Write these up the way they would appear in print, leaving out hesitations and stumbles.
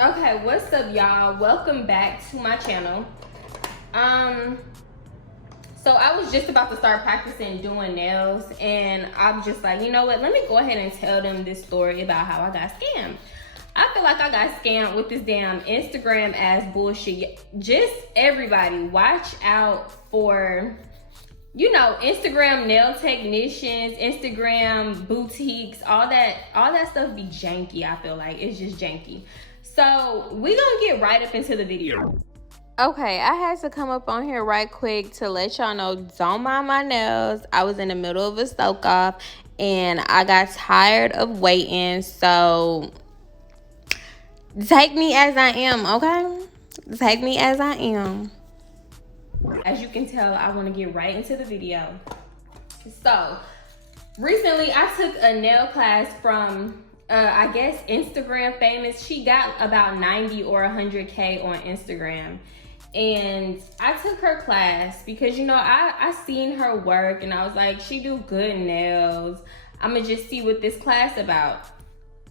Okay, what's up, y'all? Welcome back to my channel. So I was just about to start practicing doing nails, and I'm just like, you know what? Let me go ahead and tell them this story about how I got scammed. I feel like I got scammed with this damn Instagram ass bullshit. Just everybody, watch out for, you know, Instagram nail technicians, Instagram boutiques, all that stuff be janky. I feel like it's just janky. So we gonna get right up into the video. Okay, I had to come up on here right quick to let y'all know, don't mind my nails. I was in the middle of a soak off and I got tired of waiting. So take me as I am, okay? Take me as I am. As you can tell, I want to get right into the video. So recently I took a nail class from I guess Instagram famous. She got about 90 or 100K on Instagram, and I took her class because, you know, I seen her work and I was like, she do good nails. I'm gonna just see what this class about.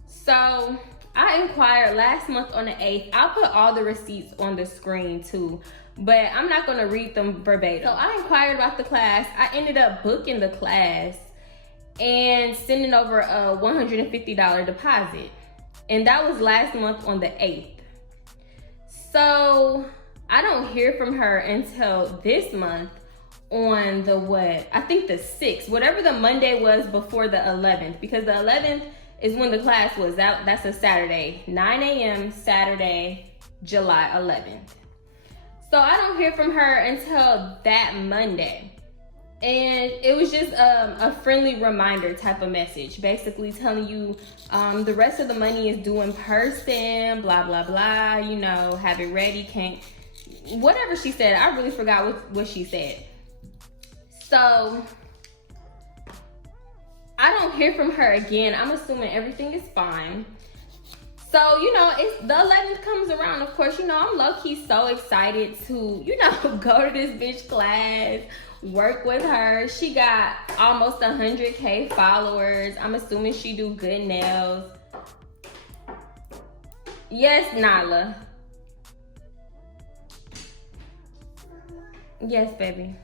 So I inquired last month on the 8th. I'll put all the receipts on the screen too, but I'm not gonna read them verbatim. So I inquired about the class. I ended up booking the class and sending over a $150 deposit. And that was last month on the 8th. So I don't hear from her until this month on the what? I think the 6th, whatever the Monday was before the 11th, because the 11th is when the class was. That's a Saturday, 9 a.m. Saturday, July 11th. So I don't hear from her until that Monday. And it was just a friendly reminder type of message, basically telling you the rest of the money is due in person, blah, blah, blah, you know, have it ready, can't, whatever she said. I really forgot what she said. So I don't hear from her again. I'm assuming everything is fine. So, you know, it's the 11th comes around. Of course, you know, I'm low-key so excited to, you know, go to this bitch class, work with her. She got almost 100K followers. I'm assuming she do good nails. Yes, Nyla. Yes, baby.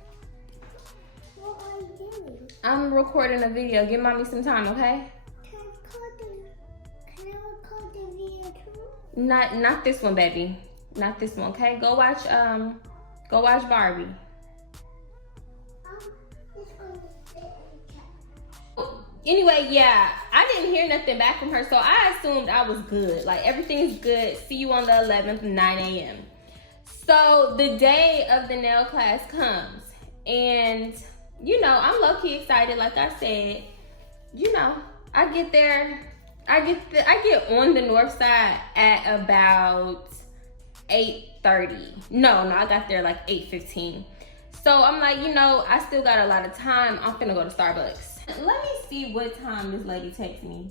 What are you doing? I'm recording a video. Give mommy some time, okay? Can I record the video too? Not this one, baby. Not this one, okay? Go watch Barbie. Just gonna sit and chat. Anyway, yeah, I didn't hear nothing back from her, so I assumed I was good. Like, everything's good. See you on the 11th, 9 a.m. So the day of the nail class comes, and, you know, I'm low-key excited. Like I said, you know, I get there. I get on the north side at about 8:30. No, I got there like 8:15. So I'm like, you know, I still got a lot of time. I'm finna go to Starbucks. Let me see what time this lady texts me.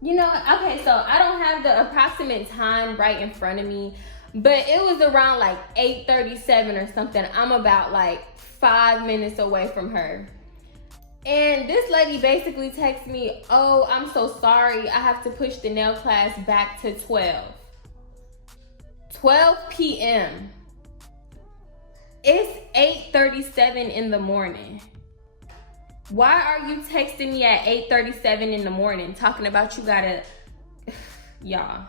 You know, okay, so I don't have the approximate time right in front of me, but it was around like 8:37 or something. I'm about like 5 minutes away from her. And this lady basically texts me, oh, I'm so sorry. I have to push the nail class back to 12 p.m. It's 8:37 in the morning. Why are you texting me at 8:37 in the morning talking about you gotta... Y'all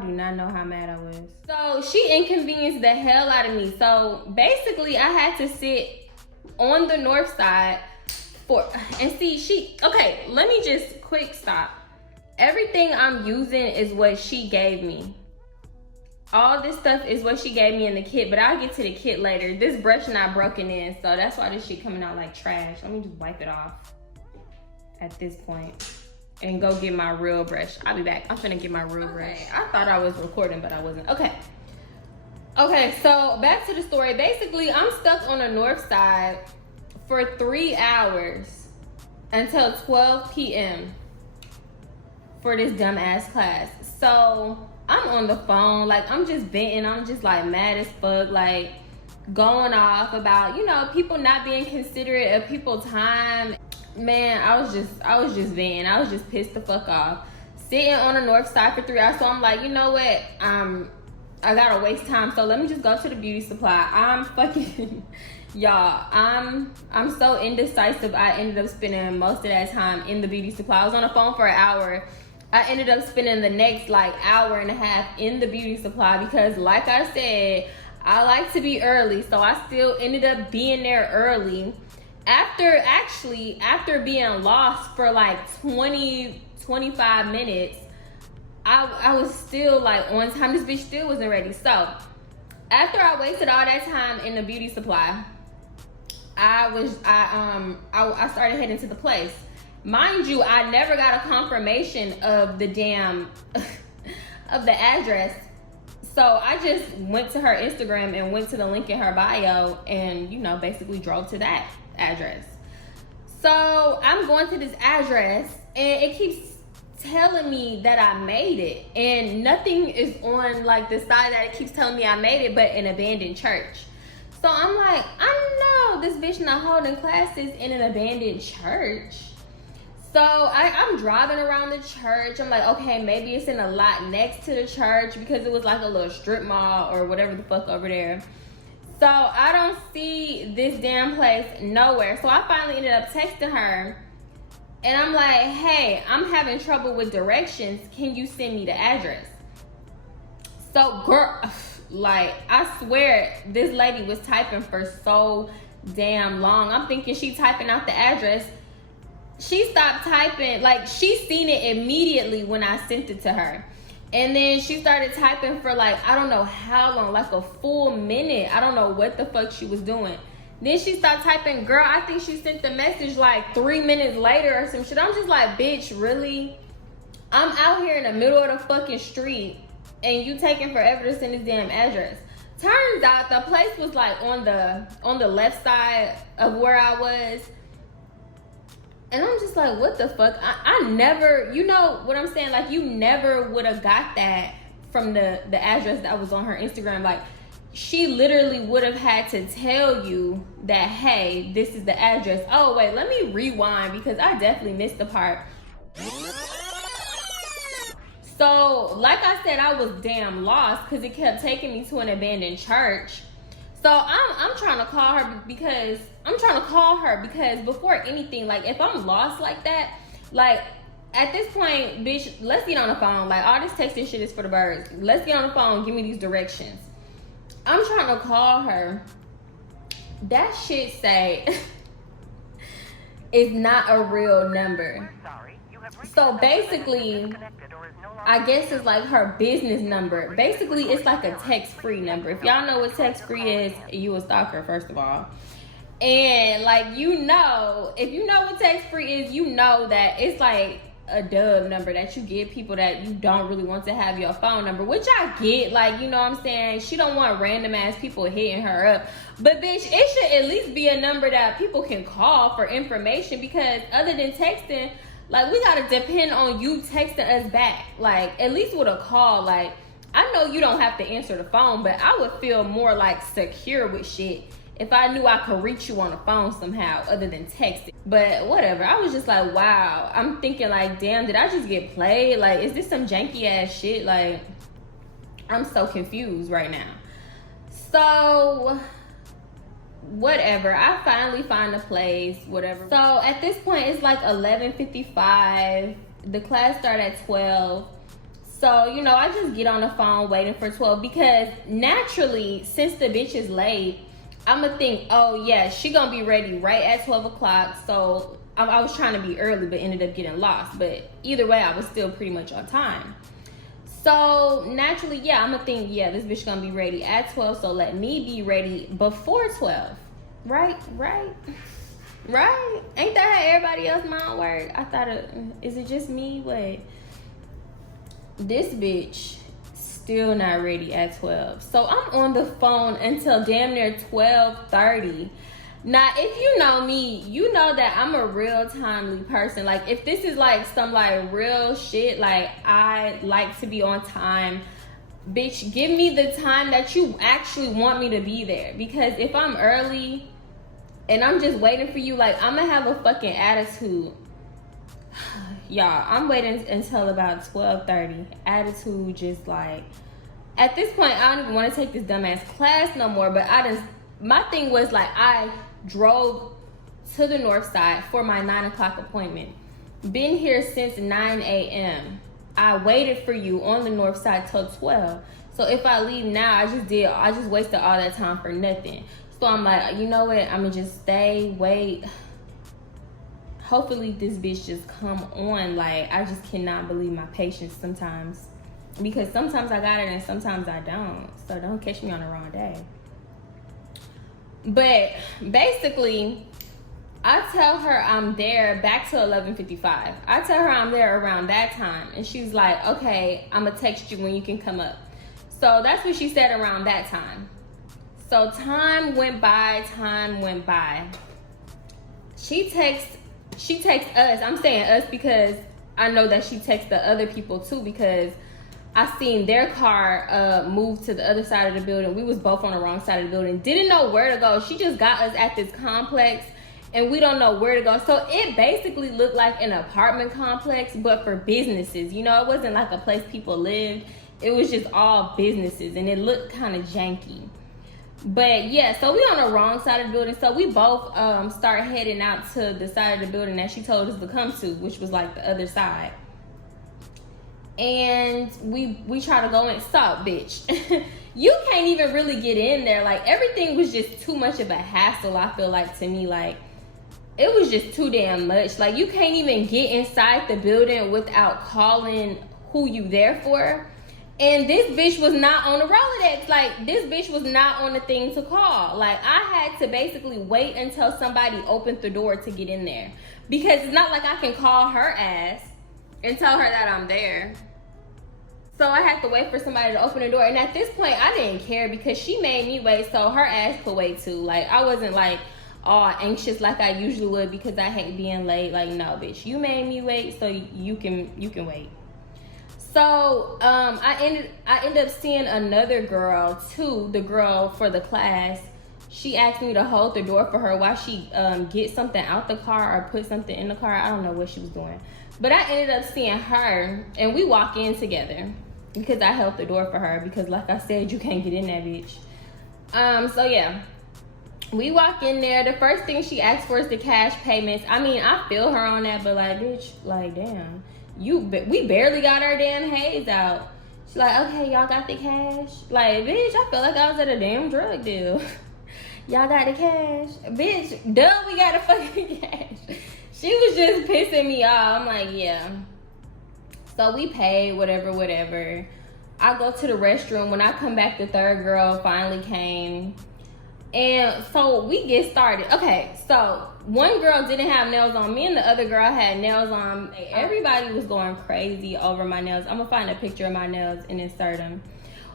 do not know how mad I was. So she inconvenienced the hell out of me. So basically I had to sit on the north side and see, okay, let me just quick stop. Everything I'm using is what she gave me. All this stuff is what she gave me in the kit, but I'll get to the kit later. This brush not broken in, so that's why this shit coming out like trash. Let me just wipe it off at this point and go get my real brush. I'll be back. I'm finna get my real brush. I thought I was recording, but I wasn't. Okay, so back to the story. Basically, I'm stuck on the north side for 3 hours until 12 p.m. for this dumbass class. So I'm on the phone, like I'm just venting. I'm just like mad as fuck, like going off about, you know, people not being considerate of people's time. Man, I was just venting. I was just pissed the fuck off. sitting on the north side for 3 hours. So I'm like, you know what? I gotta waste time. So let me just go to the beauty supply. I'm fucking y'all. I'm so indecisive. I ended up spending most of that time in the beauty supply. I was on the phone for an hour. I ended up spending the next like hour and a half in the beauty supply because, like I said, I like to be early. So I still ended up being there early. After being lost for like 25 minutes, I was still like on time. This bitch still wasn't ready. So after I wasted all that time in the beauty supply, I started heading to the place. Mind you, I never got a confirmation of the damn of the address. So I just went to her Instagram and went to the link in her bio and, you know, basically drove to that address. So I'm going to this address and it keeps telling me that I made it, and nothing is on like the side that it keeps telling me I made it but an abandoned church. So I'm like, I know this bitch not holding classes in an abandoned church. So I'm driving around the church. I'm like, okay, maybe it's in a lot next to the church because it was like a little strip mall or whatever the fuck over there. So I don't see this damn place nowhere. So I finally ended up texting her and I'm like, hey, I'm having trouble with directions. Can you send me the address? So girl, like I swear this lady was typing for so damn long. I'm thinking she typing out the address. She stopped typing, like she seen it immediately when I sent it to her. And then she started typing for like, I don't know how long, like a full minute. I don't know what the fuck she was doing. Then she stopped typing. Girl, I think she sent the message like 3 minutes later or some shit. I'm just like, bitch, really? I'm out here in the middle of the fucking street and you taking forever to send this damn address. Turns out the place was like on the left side of where I was. And I'm just like, what the fuck? I never, you know what I'm saying? Like, you never would have got that from the address that was on her Instagram. Like, she literally would have had to tell you that, hey, this is the address. Oh, wait, let me rewind because I definitely missed the part. So, like I said, I was damn lost because it kept taking me to an abandoned church. So I'm trying to call her because before anything, like if I'm lost like that, like at this point, bitch, let's get on the phone. Like all this texting shit is for the birds. Let's get on the phone. Give me these directions. I'm trying to call her. That shit say is not a real number. So basically, I guess it's like her business number. Basically, it's like a text-free number. If y'all know what text-free is, you a stalker, first of all. And like, you know, if you know what text-free is, you know that it's like a dub number that you give people that you don't really want to have your phone number, which I get. Like, you know what I'm saying? She don't want random ass people hitting her up. But bitch, it should at least be a number that people can call for information, because other than texting, like, we gotta depend on you texting us back. Like, at least with a call. Like, I know you don't have to answer the phone, but I would feel more like secure with shit if I knew I could reach you on the phone somehow other than texting. But whatever. I was just like, wow. I'm thinking like, damn, did I just get played? Like, is this some janky ass shit? Like, I'm so confused right now. So whatever, I finally find a place, whatever. So at this point, it's like 11:55. The class started at 12. So, you know, I just get on the phone waiting for 12, because naturally, since the bitch is late, I'm gonna think, oh yeah, she gonna be ready right at 12 o'clock. So I was trying to be early, but ended up getting lost. But either way, I was still pretty much on time. So naturally, yeah, I'm gonna think, yeah, this bitch gonna be ready at 12, so let me be ready before 12. Right? Ain't that how everybody else mind work? I thought, is it just me? Wait. This bitch still not ready at 12. So I'm on the phone until damn near 12:30. Now, if you know me, you know that I'm a real timely person. Like, if this is like some like real shit, like I like to be on time, bitch, give me the time that you actually want me to be there. Because if I'm early and I'm just waiting for you, like, I'm gonna have a fucking attitude. y'all, I'm waiting until about 12:30. Attitude just like, at this point, I don't even want to take this dumbass class no more. But my thing was like, I drove to the north side for my 9 o'clock appointment. Been here since 9 a.m. I waited for you on the north side till 12. So if I leave now, I just wasted all that time for nothing. So I'm like, you know what? I'm gonna just stay, wait. Hopefully this bitch just come on. Like, I just cannot believe my patience sometimes. Because sometimes I got it and sometimes I don't. So don't catch me on the wrong day. But basically, I tell her I'm there back to 11:55. I tell her I'm there around that time. And she's like, okay, I'm gonna text you when you can come up. So that's what she said around that time. So time went by. She texts us. I'm saying us because I know that she texts the other people too, because I seen their car move to the other side of the building. We was both on the wrong side of the building. Didn't know where to go. She just got us at this complex and we don't know where to go. So it basically looked like an apartment complex, but for businesses. You know, it wasn't like a place people lived. It was just all businesses and it looked kind of janky. But yeah, so we on the wrong side of the building. So we both start heading out to the side of the building that she told us to come to, which was like the other side. And we try to go in. Stop, bitch. You can't even really get in there. Like, everything was just too much of a hassle, I feel like, to me. Like, it was just too damn much. Like, you can't even get inside the building without calling who you there for. And this bitch was not on the Rolodex. Like, this bitch was not on the thing to call. Like, I had to basically wait until somebody opened the door to get in there. Because it's not like I can call her ass and tell her that I'm there. So I had to wait for somebody to open the door. And at this point, I didn't care because she made me wait. So her ass could wait too. Like, I wasn't like all anxious like I usually would because I hate being late. Like, no, bitch, you made me wait, so you can wait. So I ended up seeing another girl too, the girl for the class. She asked me to hold the door for her while she get something out the car or put something in the car. I don't know what she was doing. But I ended up seeing her and we walk in together because I held the door for her because, like I said, you can't get in that bitch. So yeah, we walk in there. The first thing she asked for is the cash payments. I mean, I feel her on that, but like, bitch, like, damn. We barely got our damn haze out. She's like, okay, y'all got the cash? Like, bitch, I feel like I was at a damn drug deal. Y'all got the cash? Bitch, duh, we got the fucking cash. She was just pissing me off. I'm like, yeah. So we paid, whatever. I go to the restroom. When I come back, the third girl finally came. And so we get started. Okay, so one girl didn't have nails on. Me and the other girl had nails on. Everybody was going crazy over my nails. I'm gonna find a picture of my nails and insert them.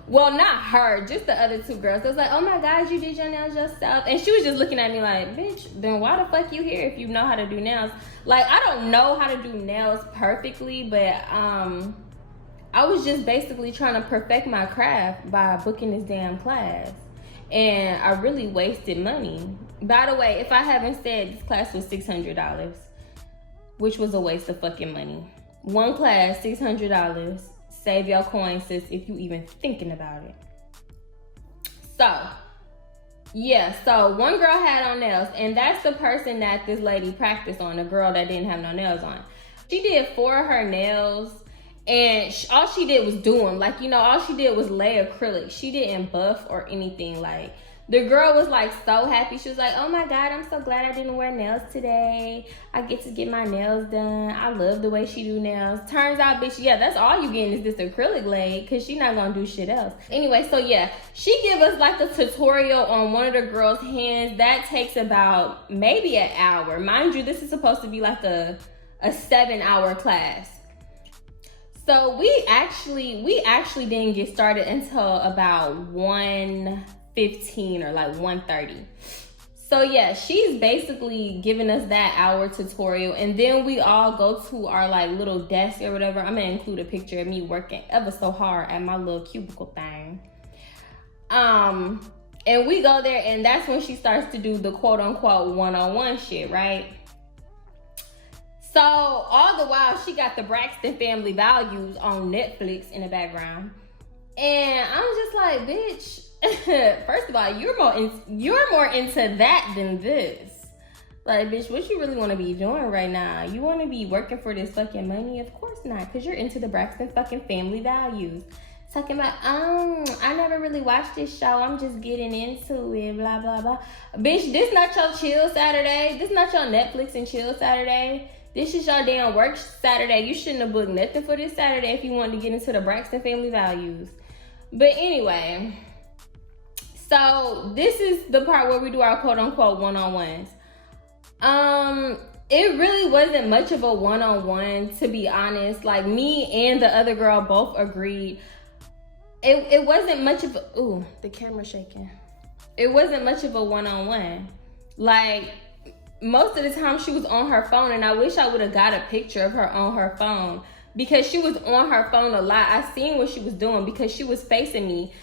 Well, not her, just the other two girls. It was like, oh my God, you did your nails yourself. And she was just looking at me like, bitch, then why the fuck you here if you know how to do nails? Like, I don't know how to do nails perfectly, but I was just basically trying to perfect my craft by booking this damn class. And I really wasted money. By the way, if I haven't said, this class was $600, which was a waste of fucking money. One class, $600. Save your coins, sis, if you even thinking about it. So, yeah, so one girl had on nails, and that's the person that this lady practiced on, the girl that didn't have no nails on. She did 4 of her nails, and all she did was do them. Like, you know, all she did was lay acrylic. She didn't buff or anything. Like, the girl was like so happy. She was like, oh my God, I'm so glad I didn't wear nails today. I get to get my nails done. I love the way she do nails. Turns out, bitch, yeah, that's all you getting is this acrylic laid because she not gonna do shit else. Anyway, so yeah, she give us like a tutorial on one of the girls' hands. That takes about maybe an hour. Mind you, this is supposed to be like a 7-hour class. So we actually didn't get started until about 1:15 or like 1:30. So yeah, she's basically giving us that hour tutorial, and then we all go to our like little desk or whatever. I'm gonna include a picture of me working ever so hard at my little cubicle thing. And we go there, and that's when she starts to do the quote unquote one-on-one shit, right? So all the while, she got the Braxton Family Values on Netflix in the background. And I'm just like, bitch, first of all, you're more into that than this. Like, bitch, what you really want to be doing right now? You want to be working for this fucking money? Of course not, because you're into the Braxton fucking Family Values. Talking about, I never really watched this show. I'm just getting into it, blah, blah, blah. Bitch, this not your chill Saturday. This not your Netflix and chill Saturday. This is your damn work Saturday. You shouldn't have booked nothing for this Saturday if you wanted to get into the Braxton Family Values. But anyway, so this is the part where we do our quote-unquote one-on-ones. It really wasn't much of a one-on-one, to be honest. Like, me and the other girl both agreed. It wasn't much of a, ooh, the camera's shaking. It wasn't much of a one-on-one. Like, most of the time she was on her phone, and I wish I would have got a picture of her on her phone, because she was on her phone a lot. I seen what she was doing because she was facing me.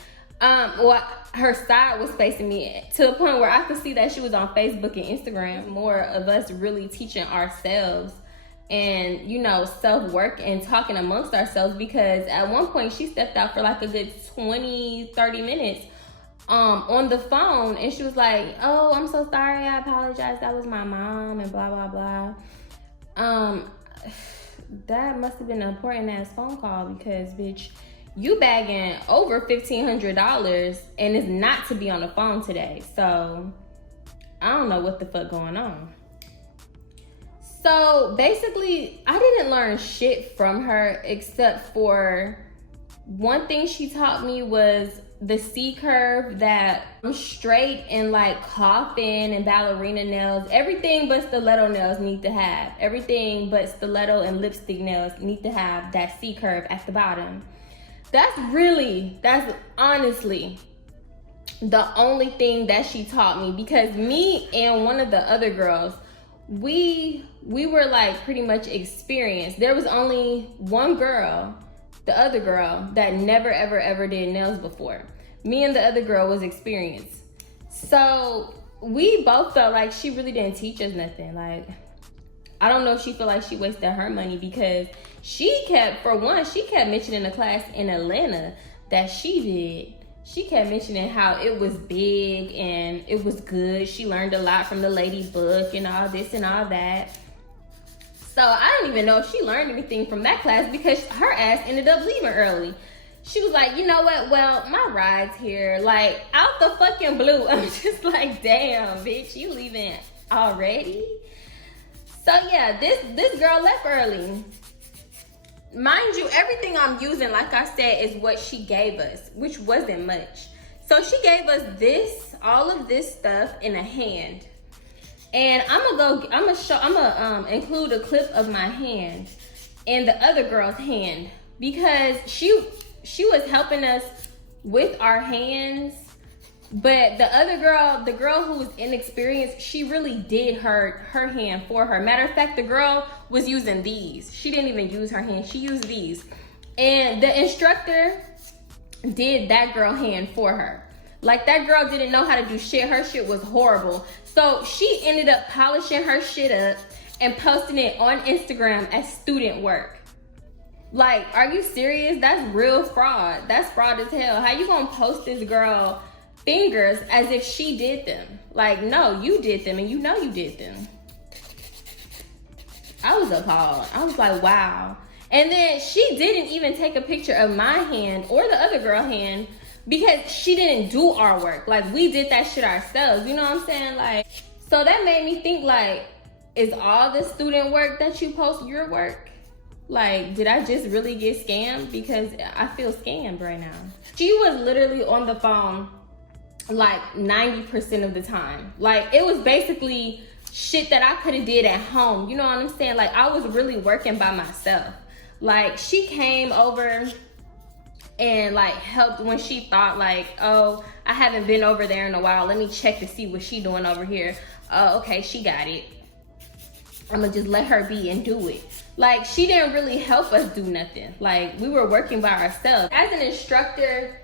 Well, her side was facing me to the point where I could see that she was on Facebook and Instagram. More of us really teaching ourselves and, you know, self-work and talking amongst ourselves, because at one point she stepped out for like a good 20-30 minutes on the phone, and she was like, oh, I'm so sorry, I apologize, that was my mom, and blah blah blah. That must have been an important ass phone call, because bitch, you bagging over $1,500 and it's not to be on the phone today. So I don't know what the fuck going on. So basically, I didn't learn shit from her, except for one thing she taught me was the C curve, that I'm straight and like coffin and ballerina nails. Everything but stiletto nails need to have. Everything but stiletto and lipstick nails need to have that C curve at the bottom. That's honestly the only thing that she taught me, because me and one of the other girls, we were like pretty much experienced. There was only one girl, the other girl, that never ever did nails before. Me and the other girl was experienced. So we both felt like she really didn't teach us nothing. Like, I don't know if she felt like she wasted her money, because she kept mentioning the class in Atlanta that she did. She kept mentioning how it was big and it was good. She learned a lot from the lady book and all this and all that. So I don't even know if she learned anything from that class, because her ass ended up leaving early. She was like, you know what? Well, my ride's here. Like, out the fucking blue. I'm just like, damn, bitch, you leaving already? So yeah, this girl left early. Mind you, everything I'm using, like I said, is what she gave us, which wasn't much. So she gave us all of this stuff in a hand. And I'm gonna include a clip of my hand and the other girl's hand, because she was helping us with our hands, but the other girl, the girl who was inexperienced, she really did her hand for her. Matter of fact, the girl was using these. She didn't even use her hand, she used these. And the instructor did that girl hand for her. Like, that girl didn't know how to do shit. Her shit was horrible. So she ended up polishing her shit up and posting it on Instagram as student work. Like, are you serious? That's real fraud. That's fraud as hell. How you gonna post this girl fingers as if she did them? Like, no, you did them, and you know you did them. I was appalled. I was like, wow. And then she didn't even take a picture of my hand or the other girl hand, because she didn't do our work. Like, we did that shit ourselves, you know what I'm saying? Like, so that made me think, like, is all the student work that you post your work? Like, did I just really get scammed? Because I feel scammed right now. She was literally on the phone like 90% of the time. Like, it was basically shit that I could have did at home, you know what I'm saying? Like, I was really working by myself. Like, she came over and like helped when she thought like, oh, I haven't been over there in a while, let me check to see what she doing over here. Oh, okay, she got it, I'm gonna just let her be and do it. Like, she didn't really help us do nothing. Like, we were working by ourselves. As an instructor,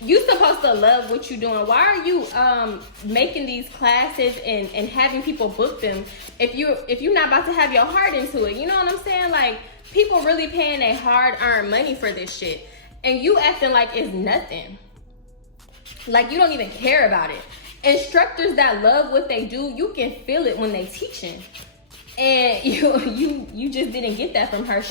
you supposed to love what you're doing. Why are you making these classes and having people book them if you're not about to have your heart into it? You know what I'm saying? Like, people really paying their hard-earned money for this shit, and you acting like it's nothing. Like, you don't even care about it. Instructors that love what they do, you can feel it when they teaching. And you just didn't get that from her.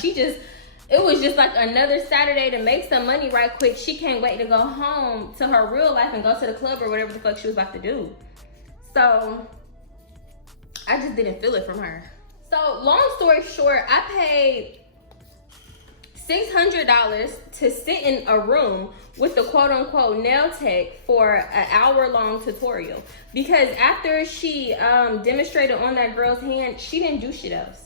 It was just like another Saturday to make some money right quick. She can't wait to go home to her real life and go to the club or whatever the fuck she was about to do. So I just didn't feel it from her. So long story short, I paid $600 to sit in a room with the quote unquote Nailtech for an hour-long tutorial. Because after she demonstrated on that girl's hand, she didn't do shit else.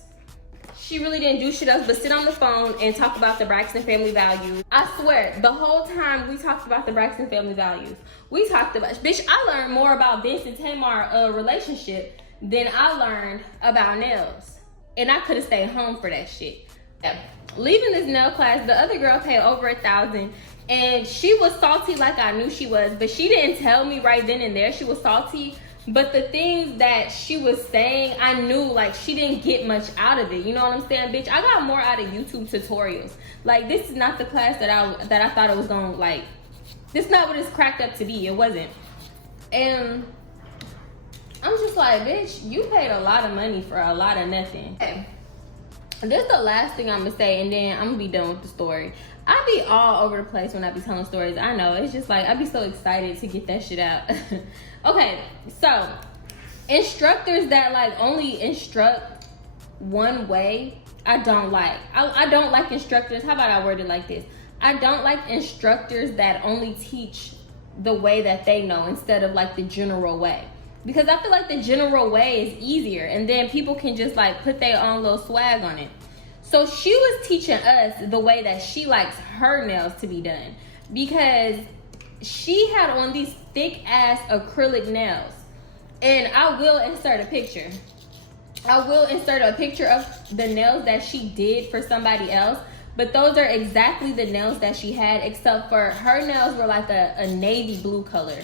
She really didn't do shit else but sit on the phone and talk about the Braxton family values. I swear, the whole time we talked about the Braxton family values. We talked about, bitch, I learned more about Vince and Tamar relationship than I learned about nails. And I could have stayed home for that shit. Leaving this nail class, the other girl paid over $1,000, and she was salty like I knew she was, but she didn't tell me right then and there she was salty. But the things that she was saying, I knew like she didn't get much out of it. You know what I'm saying, bitch? I got more out of YouTube tutorials. Like, this is not the class that I thought it was gonna, like, this is not what it's cracked up to be. It wasn't. And I'm just like, bitch, you paid a lot of money for a lot of nothing. Okay. This is the last thing I'm gonna say, and then I'm gonna be done with the story. I be all over the place when I be telling stories. I know, it's just like I be so excited to get that shit out. Okay, so instructors that like only instruct one way, I don't like. I don't like instructors. How about I word it like this? I don't like instructors that only teach the way that they know instead of like the general way. Because I feel like the general way is easier, and then people can just like put their own little swag on it. So she was teaching us the way that she likes her nails to be done, because she had on these thick ass acrylic nails. And I will insert a picture. I will insert a picture of the nails that she did for somebody else, but those are exactly the nails that she had, except for her nails were like a navy blue color.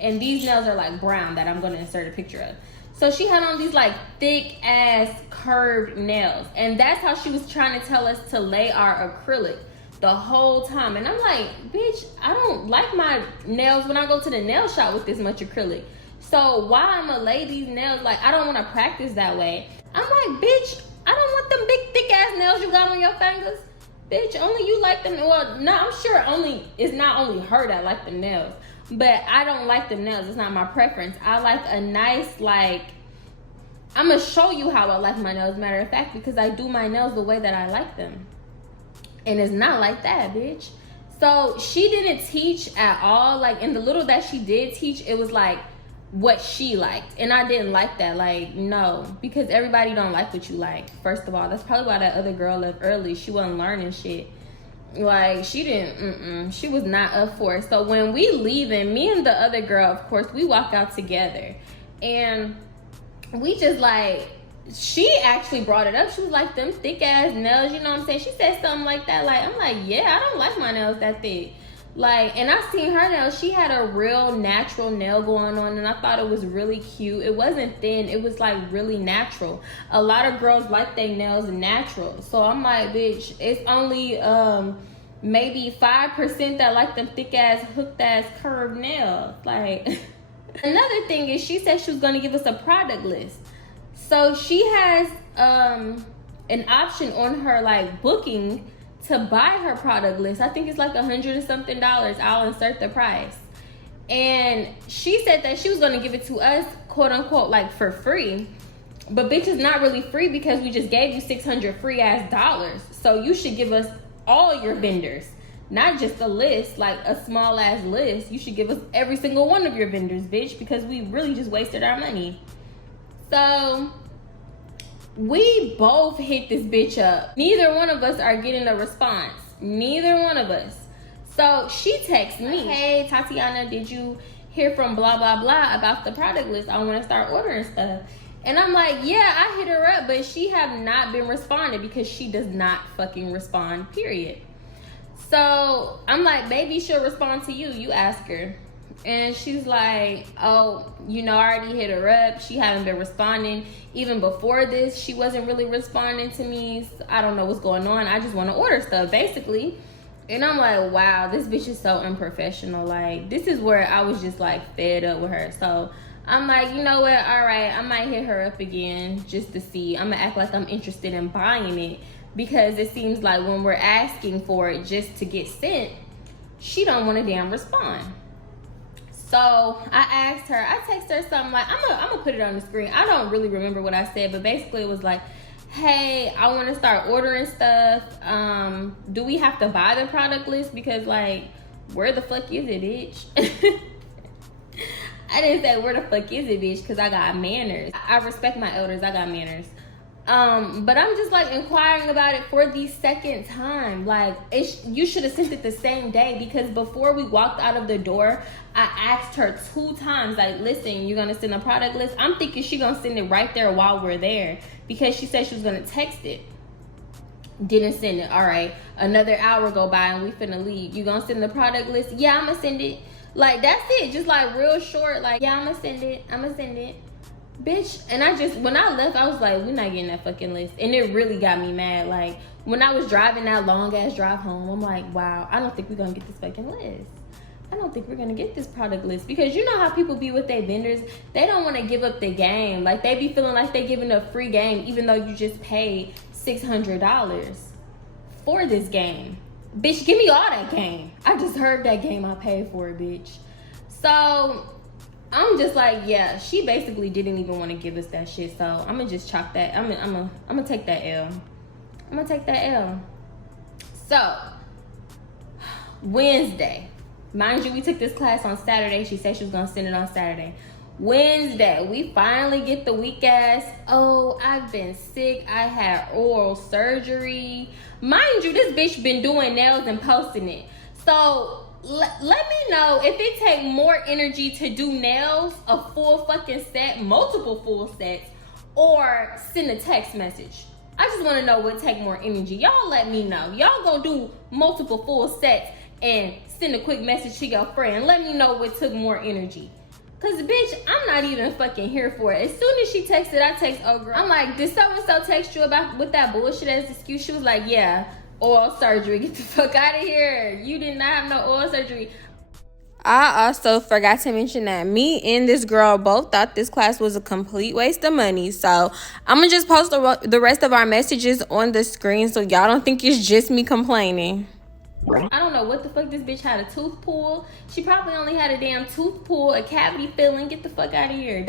And these nails are like brown that I'm going to insert a picture of. So she had on these like thick ass curved nails. And that's how she was trying to tell us to lay our acrylic the whole time. And I'm like, bitch, I don't like my nails when I go to the nail shop with this much acrylic. So why I'm going to lay these nails? Like, I don't want to practice that way. I'm like, bitch, I don't want them big thick ass nails you got on your fingers. Bitch, only you like them. Well, no, I'm sure it's not only her that like the nails. But I don't like the nails. It's not my preference. I like a nice, like, I'm going to show you how I like my nails, matter of fact, because I do my nails the way that I like them. And it's not like that, bitch. So she didn't teach at all. Like, in the little that she did teach, it was like what she liked. And I didn't like that. Like, no, because everybody don't like what you like. First of all, that's probably why that other girl left early. She wasn't learning shit. Like, she didn't, she was not up for it. So when we leaving, me and the other girl, of course, we walk out together. And we just like, she actually brought it up. She was like, them thick ass nails, you know what I'm saying? She said something like that. Like, I'm like, yeah, I don't like my nails that thick. Like, and I seen her nails. She had a real natural nail going on, and I thought it was really cute. It wasn't thin. It was like really natural. A lot of girls like their nails natural. So I'm like, bitch, it's only maybe 5% that like them thick ass, hooked ass, curved nails. Like, another thing is, she said she was going to give us a product list. So she has an option on her like booking to buy her product list. I think it's like $100 and something. I'll insert the price. And she said that she was going to give it to us, quote unquote, like for free. But bitch, it's not really free, because we just gave you 600 free ass dollars. So you should give us all your vendors, not just a list, like a small ass list. You should give us every single one of your vendors, bitch, because we really just wasted our money. So we both hit this bitch up. Neither one of us are getting a response. Neither one of us. So she texts me, hey, Tatiana, did you hear from blah, blah, blah about the product list? I want to start ordering stuff. And I'm like, yeah, I hit her up, but she have not been responding, because she does not fucking respond, period. So I'm like, maybe she'll respond to you. You ask her. And she's like, oh, you know, I already hit her up. She haven't been responding. Even before this, she wasn't really responding to me. So I don't know what's going on. I just want to order stuff, basically. And I'm like, wow, this bitch is so unprofessional. Like, this is where I was just like fed up with her. So I'm like, you know what? All right, I might hit her up again just to see. I'm gonna act like I'm interested in buying it, because it seems like when we're asking for it just to get sent, she don't want to damn respond. So I asked her, I texted her something like, I'm gonna put it on the screen. I don't really remember what I said, but basically it was like, hey, I want to start ordering stuff. Do we have to buy the product list? Because like, where the fuck is it, bitch? I didn't say where the fuck is it, bitch, because I got manners. I respect my elders. I got manners. But I'm just like inquiring about it for the second time. Like, you should have sent it the same day, because before we walked out of the door, I asked her 2 times, like, listen, you're gonna send a product list? I'm thinking she gonna send it right there while we're there, because she said she was gonna text it. Didn't send it. All right, another hour go by and we finna leave. You gonna send the product list? Yeah, I'm gonna send it. Like, that's it. Just like real short, like, yeah, I'm gonna send it. Bitch. And I just, when I left, I was like, we're not getting that fucking list. And it really got me mad. Like, when I was driving that long ass drive home, I'm like, wow, I don't think we're gonna get this fucking list. I don't think we're gonna get this product list. Because you know how people be with their vendors, they don't want to give up the game. Like, they be feeling like they giving a free game, even though you just paid $600 for this game. Bitch, give me all that game. I just heard that game, I paid for it, bitch. So I'm just like, yeah, she basically didn't even want to give us that shit. So I'm gonna just chalk that. I'm gonna take that L. I'm gonna take that L. So Wednesday, mind you, we took this class on Saturday. She said she was gonna send it on Saturday. Wednesday, we finally get the weak ass, oh, I've been sick, I had oral surgery. Mind you, this bitch been doing nails and posting it. So let me know if it take more energy to do nails, a full fucking set, multiple full sets, or send a text message. I just want to know what take more energy. Y'all let me know. Y'all gonna do multiple full sets and send a quick message to your friend. Let me know what took more energy. Cause bitch, I'm not even fucking here for it. As soon as she texted, I text oh girl. I'm like, did so-and-so text you about with that bullshit as excuse? She was like, yeah, oral surgery. Get the fuck out of here. You did not have no oral surgery. I also forgot to mention that me and this girl both thought this class was a complete waste of money. So I'm gonna just post the rest of our messages on the screen so y'all don't think it's just me complaining. I don't know what the fuck this bitch had a tooth pull. She probably only had a damn tooth pull, a cavity filling. Get the fuck out of here.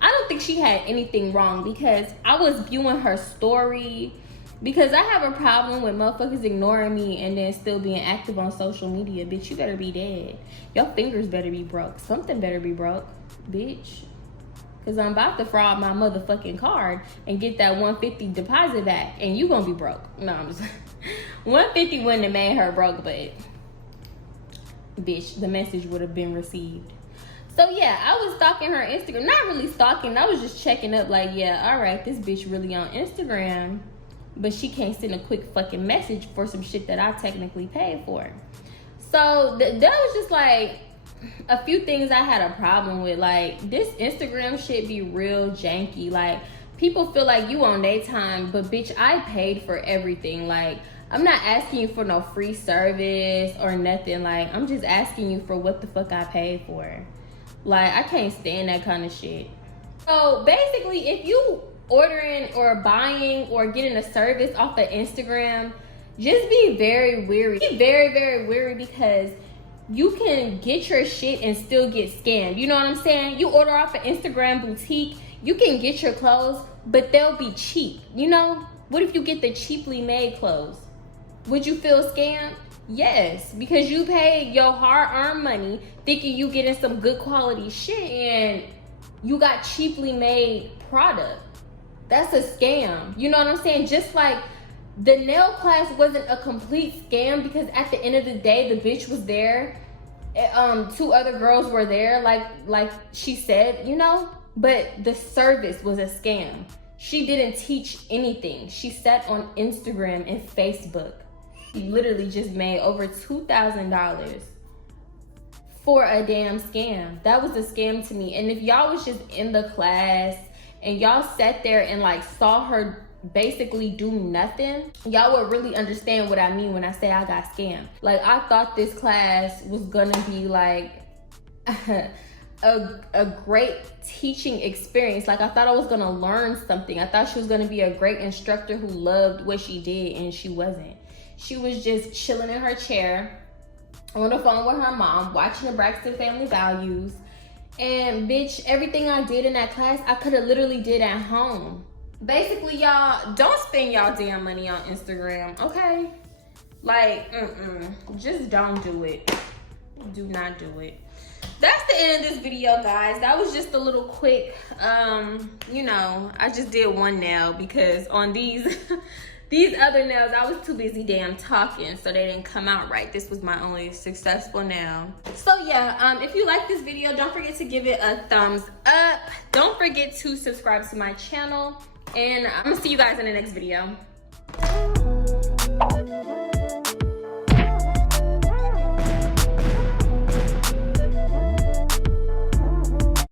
I don't think she had anything wrong, because I was viewing her story. Because I have a problem with motherfuckers ignoring me and then still being active on social media. Bitch, you better be dead. Your fingers better be broke. Something better be broke, bitch. Because I'm about to fraud my motherfucking card and get that $150 deposit back. And you gonna be broke. No, I'm just... $150 wouldn't have made her broke, but... bitch, the message would have been received. So, yeah, I was stalking her Instagram. Not really stalking. I was just checking up like, yeah, all right, this bitch really on Instagram. But she can't send a quick fucking message for some shit that I technically paid for. So that was just like a few things I had a problem with. Like, this Instagram shit be real janky. Like, people feel like you on their time, but bitch, I paid for everything. Like, I'm not asking you for no free service or nothing. Like, I'm just asking you for what the fuck I paid for. Like, I can't stand that kind of shit. So basically, if you ordering or buying or getting a service off of Instagram, just be very wary. Be very, very wary, because you can get your shit and still get scammed. You know what I'm saying? You order off an Instagram boutique, you can get your clothes, but they'll be cheap. You know? What if you get the cheaply made clothes? Would you feel scammed? Yes, because you paid your hard-earned money thinking you getting some good quality shit and you got cheaply made product. That's a scam. You know what I'm saying? Just like the nail class wasn't a complete scam, because at the end of the day, the bitch was there. 2 other girls were there, like she said, you know? But the service was a scam. She didn't teach anything. She sat on Instagram and Facebook. He literally just made over $2,000 for a damn scam. That was a scam to me. And if y'all was just in the class and y'all sat there and like saw her basically do nothing, y'all would really understand what I mean when I say I got scammed. Like, I thought this class was gonna be like a great teaching experience. Like, I thought I was gonna learn something. I thought she was gonna be a great instructor who loved what she did, and she wasn't. She was just chilling in her chair on the phone with her mom, watching the Braxton Family Values. And bitch, everything I did in that class, I could have literally did at home. Basically, y'all, don't spend y'all damn money on Instagram, okay? Like, just don't do it. Do not do it. That's the end of this video, guys. That was just a little quick, you know, I just did one nail because on these these other nails, I was too busy damn talking, so they didn't come out right. This was my only successful nail. So yeah, if you like this video, don't forget to give it a thumbs up. Don't forget to subscribe to my channel, and I'm gonna see you guys in the next video.